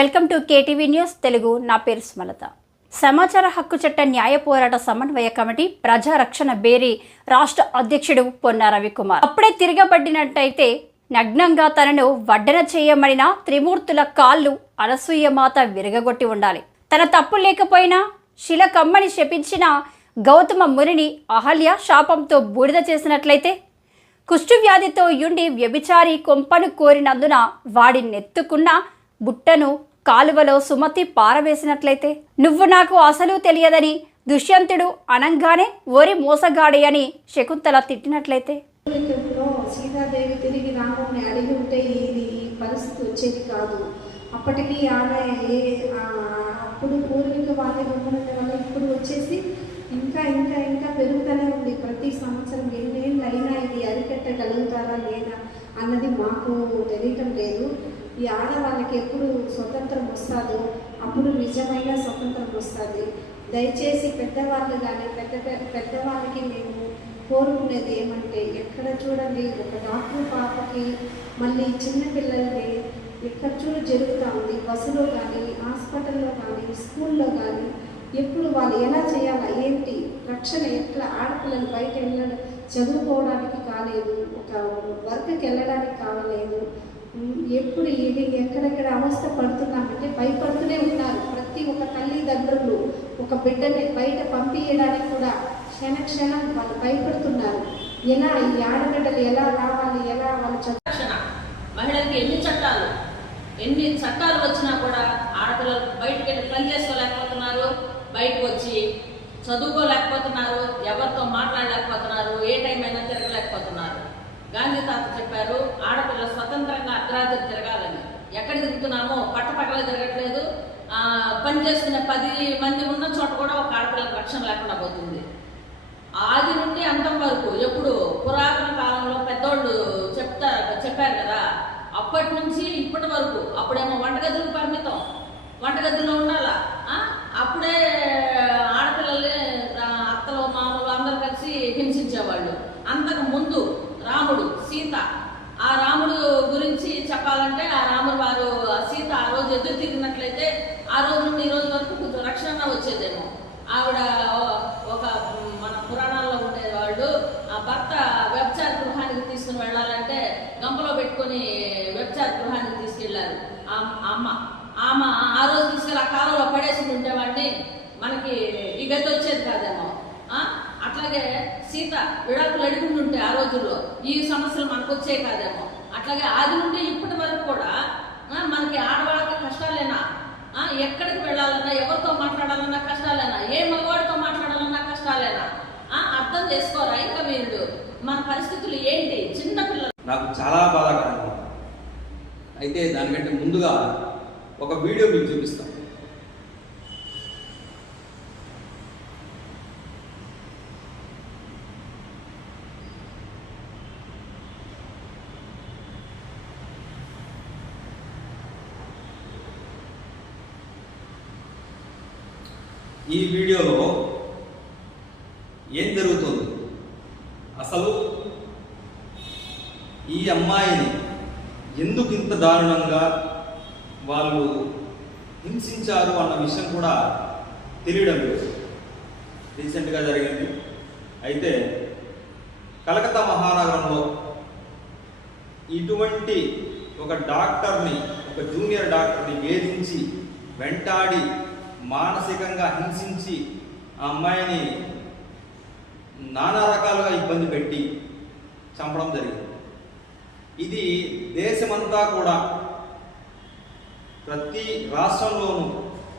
Welcome to KTV news Telugu. నా పేరు స్మలత. సమాచార హక్కు చట్ట న్యాయ పోరాట సమన్వయ కమిటీ ప్రజా రక్షణ బేరీ రాష్ట్ర అధ్యక్షుడు పొన్నా రవికుమార్ అప్పుడే తిరగబడినట్టయితే నగ్నంగా తనను వడ్డన చేయమనిన త్రిమూర్తుల కాళ్ళు అనసూయమాత విరగగొట్టి ఉండాలి. తన తప్పు లేకపోయినా శిలకమ్మని శపించిన గౌతమ మునిని అహల్య శాపంతో బూడిద చేసినట్లయితే, కుష్టు వ్యాధితో యుండి వ్యభిచారి కొంపను కోరినందున వాడి నెత్తుకున్న బుట్టను కాలువలో సుమతి పారవేసినట్లయితే, నువ్వు నాకు అసలు తెలియదని దుష్యంతుడు అనంగానే ఓరి మోసగాడి అని శకుంతల తిట్టినట్లయితే, సీతాదేవి తిరిగి రాముడిని అడిగి ఉంటే ఇది ఈ పరిస్థితి వచ్చేది కాదు. అప్పటికి ఆమె అప్పుడు పూర్వీక వారి ఉండడం వల్ల ఇప్పుడు వచ్చేసి ఇంకా ఇంకా ఇంకా పెరుగుతూనే ఉంది. ప్రతి సంవత్సరం ఎన్నేళ్ళు అయినా ఇది అరికట్టగలుగుతారా లేదా అన్నది మాకు తెలియటం లేదు. ఈ ఆడవాళ్ళకి ఎప్పుడు స్వతంత్రం వస్తుందో అప్పుడు నిజమైన స్వతంత్రం వస్తుంది. దయచేసి పెద్దవాళ్ళు కానీ పెద్దవాళ్ళకి మేము కోరుకునేది ఏమంటే, ఎక్కడ చూడండి ఒక డాక్టర్ పాపకి మళ్ళీ చిన్నపిల్లలకి ఎక్కడ చూడు జరుగుతూ ఉంది. బస్సులో కానీ, హాస్పిటల్లో కానీ, స్కూల్లో కానీ ఎప్పుడు వాళ్ళు ఎలా చేయాలా, ఏంటి రక్షణ, ఎట్లా ఆడపిల్లలు బయట వెళ్ళడం చదువుకోవడానికి కాలేదు, ఒక వర్క్కి వెళ్ళడానికి కావలేదు. ఎప్పుడు ఇది ఎక్కడెక్కడ అవస్థ పడుతున్నామంటే భయపడుతూనే ఉన్నారు. ప్రతి ఒక్క తల్లిదండ్రులు ఒక బిడ్డని బయట పంపించడానికి కూడా క్షణక్షణం వాళ్ళు భయపడుతున్నారు. ఎలా ఈ ఆడబిడ్డలు ఎలా రావాలి, ఎలా వాళ్ళ రక్షణ మహిళలకి ఎన్ని చట్టాలు వచ్చినా కూడా ఆడపిల్లలు బయటకు వెళ్ళి పని చేసుకోలేకపోతున్నారు, బయటకు వచ్చి చదువుకోలేకపోతున్నారు, ఎవరితో మాట్లాడలేకపోతున్నారు, ఏ టైం అయినా తిరగలేకపోతున్నారు. గాంధీ తాత చెప్పారు, ఆడపిల్లలు స్వతంత్రంగా అర్ధరాత్రి తిరగాలని. ఎక్కడ తిరుగుతున్నామో పట్టపక్కల తిరగట్లేదు. పని చేసుకునే 10 మంది ఉన్న చోట కూడా ఒక ఆడపిల్లలకు రక్షణ లేకుండా పోతుంది. ఆది నుండి అంతం వరకు ఎప్పుడు పురాతన కాలంలో పెద్దోళ్ళు చెప్పారు కదా, అప్పటి నుంచి ఇప్పటి వరకు. అప్పుడేమో వంటగదులకు పరిమితం, వంటగదిలో ఉండాలా. అప్పుడే ఆడపిల్లలే అత్తలు మామూలు అందరు కలిసి హింసించేవాళ్ళు. అంతకు ముందు రాముడు సీత, ఆ రాముడు గురించి చెప్పాలంటే, ఆ రాముడు వారు సీత ఆ రోజు ఎదురు తిరిగినట్లయితే ఆ రోజు నుండి ఈ రోజు వరకు కొంచెం రక్షణ వచ్చేదేమో. ఆవిడ ఒక మన పురాణాల్లో ఉండేవాళ్ళు, ఆ భర్త వ్యభిచార గృహానికి తీసుకుని వెళ్ళాలంటే గంపలో పెట్టుకొని వ్యభిచార గృహానికి తీసుకెళ్లారు. ఆమె ఆ రోజు తీసుకెళ్ళి ఆ కాలంలో పడేసి ఉండేవాడిని మనకి ఈ గతి వచ్చేది కాదేమో. అట్లాగే సీత విడాకులు అడుగుంటుంటే ఆ రోజుల్లో ఈ సమస్యలు మనకు వచ్చే కాదేమో. అట్లాగే ఆది నుండి ఇప్పటి వరకు కూడా మనకి ఆడవాళ్ళకి కష్టాలేనా, ఎక్కడికి వెళ్ళాలన్నా, ఎవరితో మాట్లాడాలన్నా కష్టాలేనా, ఏ మగవాడితో మాట్లాడాలన్నా కష్టాలేనా? అర్థం చేసుకోరా ఇంకా వీళ్ళు? మన పరిస్థితులు ఏంటి? చిన్నపిల్లలు. నాకు చాలా బాధాకరంగా. అయితే దానికంటే ముందుగా ఒక వీడియో మీకు చూపిస్తాం. ఈ వీడియోలో ఏం జరుగుతుంది, అసలు ఈ అమ్మాయిని ఎందుకు ఇంత దారుణంగా వాళ్ళు హింసించారు అన్న విషయం కూడా తెలియడం లేదు. రీసెంట్గా జరిగింది. అయితే కలకత్తా మహానగరంలో ఇటువంటి ఒక డాక్టర్ని, ఒక జూనియర్ డాక్టర్ని వేధించి, వెంటాడి, మానసికంగా హింసించి ఆ అమ్మాయిని నానా రకాలుగా ఇబ్బంది పెట్టి చంపడం జరిగింది. ఇది దేశమంతా కూడా, ప్రతి రాష్ట్రంలోనూ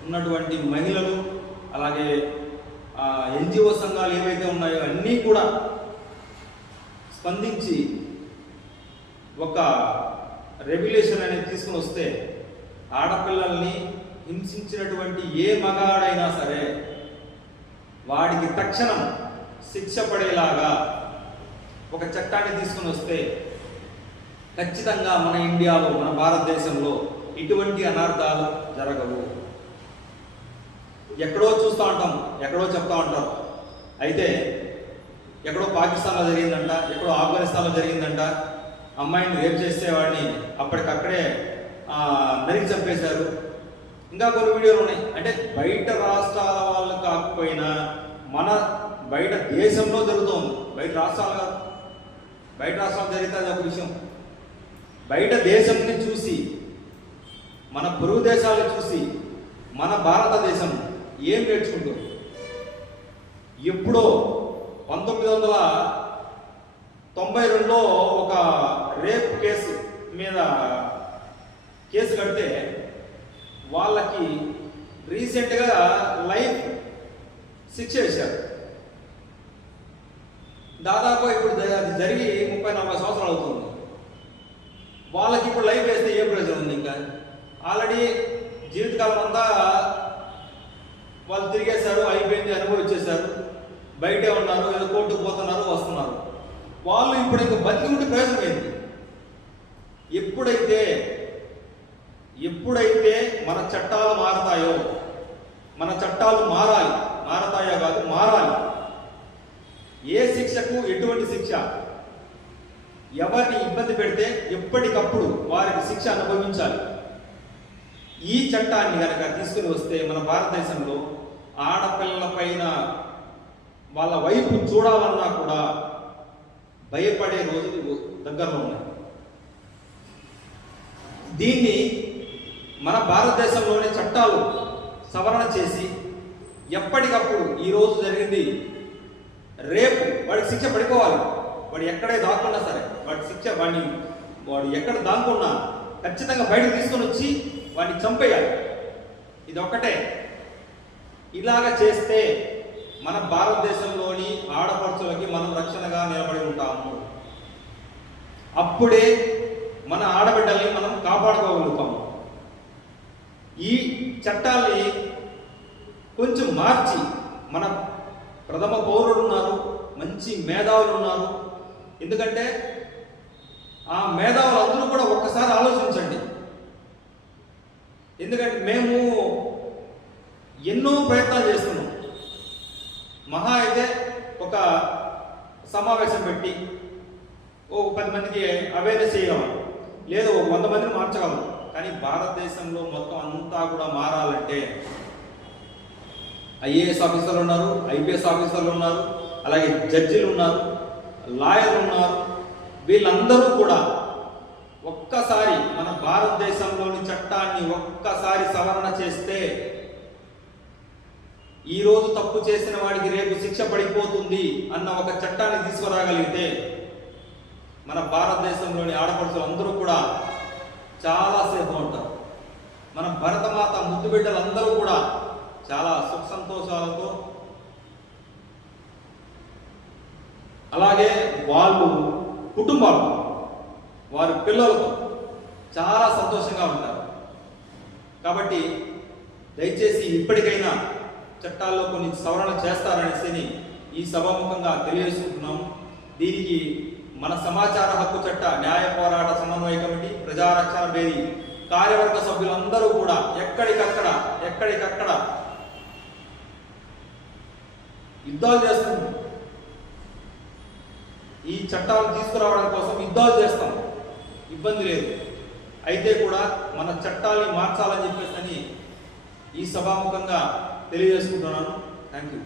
ఉన్నటువంటి మహిళలు, అలాగే ఎన్జిఓ సంఘాలు ఏవైతే ఉన్నాయో అన్నీ కూడా స్పందించి ఒక రెగ్యులేషన్ అనేది తీసుకుని వస్తే, ఆడపిల్లల్ని హింసించినటువంటి ఏ మగాడైనా సరే వాడికి తక్షణం శిక్ష పడేలాగా ఒక చట్టాన్ని తీసుకుని వస్తే ఖచ్చితంగా మన ఇండియాలో, మన భారతదేశంలో ఇటువంటి అనర్థాలు జరగవు. ఎక్కడో చూస్తూ ఉంటాం, ఎక్కడో చెప్తా ఉంటారు. అయితే ఎక్కడో పాకిస్తాన్లో జరిగిందంట, ఎక్కడో ఆఫ్ఘనిస్తాన్లో జరిగిందంట. అమ్మాయిని రేప్ చేస్తే వాడిని అప్పటికక్కడే నరికి చంపేశారు. ఇంకా కొన్ని వీడియోలు ఉన్నాయి. అంటే బయట రాష్ట్రాల వాళ్ళు కాకపోయినా మన బయట దేశంలో జరుగుతుంది. బయట రాష్ట్రాలు కాదు, బయట రాష్ట్రాలు జరిగితే అది ఒక విషయం. బయట దేశంని చూసి, మన పొరుగు దేశాలను చూసి మన భారతదేశం ఏం నేర్చుకుంటుంది? ఎప్పుడో 1992లో ఒక రేప్ కేసు మీద కేసు కడితే వాళ్ళకి రీసెంట్గా లైఫ్ శిక్ష వేశారు. దాదాపు ఇప్పుడు అది జరిగి 30-40 సంవత్సరాలు అవుతుంది. వాళ్ళకి ఇప్పుడు లైఫ్ వేస్తే ఏం ప్రయోజనం ఉంది? ఇంకా ఆల్రెడీ జీవితకాలం అంతా వాళ్ళు తిరిగేశారు, అయిపోయింది, అనుభవించేశారు, బయటే ఉన్నారు, ఏదో కోర్టుకు పోతున్నారు, వస్తున్నారు. వాళ్ళు ఇప్పుడు ఇంకా బతికి ఉంటే ప్రయోజనం ఏంటి? ఎప్పుడైతే మన చట్టాలు మారతాయో, మన చట్టాలు మారతాయో కాదు, మారాలి. ఏ శిక్షకు ఎటువంటి శిక్ష, ఎవరిని ఇబ్బంది పెడితే ఎప్పటికప్పుడు వారికి శిక్ష అనుభవించాలి. ఈ చట్టాన్ని కనుక తీసుకుని వస్తే మన భారతదేశంలో ఆడపిల్లల పైన వాళ్ళ వైపు చూడాలన్నా కూడా భయపడే రోజులు దగ్గరలో ఉన్నాయి. దీన్ని మన భారతదేశంలోని చట్టాలు సవరణ చేసి ఎప్పటికప్పుడు ఈరోజు జరిగింది రేపు వాడికి శిక్ష పడిపోవాలి. వాడు ఎక్కడే దాక్కున్నా సరే వాడి శిక్ష, వాడు ఎక్కడ దాక్కున్నా ఖచ్చితంగా బయటకు తీసుకొని వచ్చి వాడిని చంపేయాలి. ఇది ఒక్కటే. ఇలాగ చేస్తే మన భారతదేశంలోని ఆడపడుచులకి మనం రక్షణగా నిలబడి ఉంటాము. అప్పుడే మన ఆడబిడ్డల్ని మనం కాపాడుకోగలుగుతాము. ఈ చట్టాల్ని కొంచెం మార్చి, మన ప్రథమ పౌరులు ఉన్నారు, మంచి మేధావులు ఉన్నారు. ఎందుకంటే ఆ మేధావులందరూ కూడా ఒక్కసారి ఆలోచించండి. ఎందుకంటే మేము ఎన్నో ప్రయత్నాలు చేస్తున్నాం. మహా అయితే ఒక సమావేశం పెట్టి ఓ 10 మందికి అవేర్నెస్ చేయగలం, లేదు 100 మందిని మార్చగలం. కానీ భారతదేశంలో మొత్తం అంతా కూడా మారాలంటే ఐఏఎస్ ఆఫీసర్లు ఉన్నారు, ఐపీఎస్ ఆఫీసర్లు ఉన్నారు, అలాగే జడ్జిలు ఉన్నారు, లాయర్లు ఉన్నారు. వీళ్ళందరూ కూడా ఒక్కసారి మన భారతదేశంలోని చట్టాన్ని ఒక్కసారి సవరణ చేస్తే, ఈరోజు తప్పు చేసిన వాడికి రేపు శిక్ష పడిపోతుంది అన్న ఒక చట్టాన్ని తీసుకురాగలిగితే మన భారతదేశంలోని ఆడపడుచులు అందరూ కూడా చాలా సేఫ్గా ఉంటారు. మన భరతమాత ముద్దు బిడ్డలందరూ కూడా చాలా సుఖ సంతోషాలతో, అలాగే వాళ్ళు కుటుంబాలు, వారి పిల్లలతో చాలా సంతోషంగా ఉంటారు. కాబట్టి దయచేసి ఇప్పటికైనా చట్టాల్లో కొన్ని సవరణ చేస్తారనేసి ఈ సభాముఖంగా తెలియజేసుకుంటున్నాము. దీనికి మన సమాచార హక్కు చట్ట న్యాయ పోరాట సమన్వయ కమిటీ, ప్రజారక్షణ బేరీ కార్యవర్గ సభ్యులందరూ కూడా ఎక్కడికక్కడ యుద్ధాలు చేస్తున్నాం. ఈ చట్టాలు తీసుకురావడం కోసం యుద్ధాలు చేస్తాం, ఇబ్బంది లేదు. అయితే కూడా మన చట్టాన్ని మార్చాలని చెప్పేసి ఈ సభాముఖంగా తెలియజేసుకుంటున్నాను. Thank you.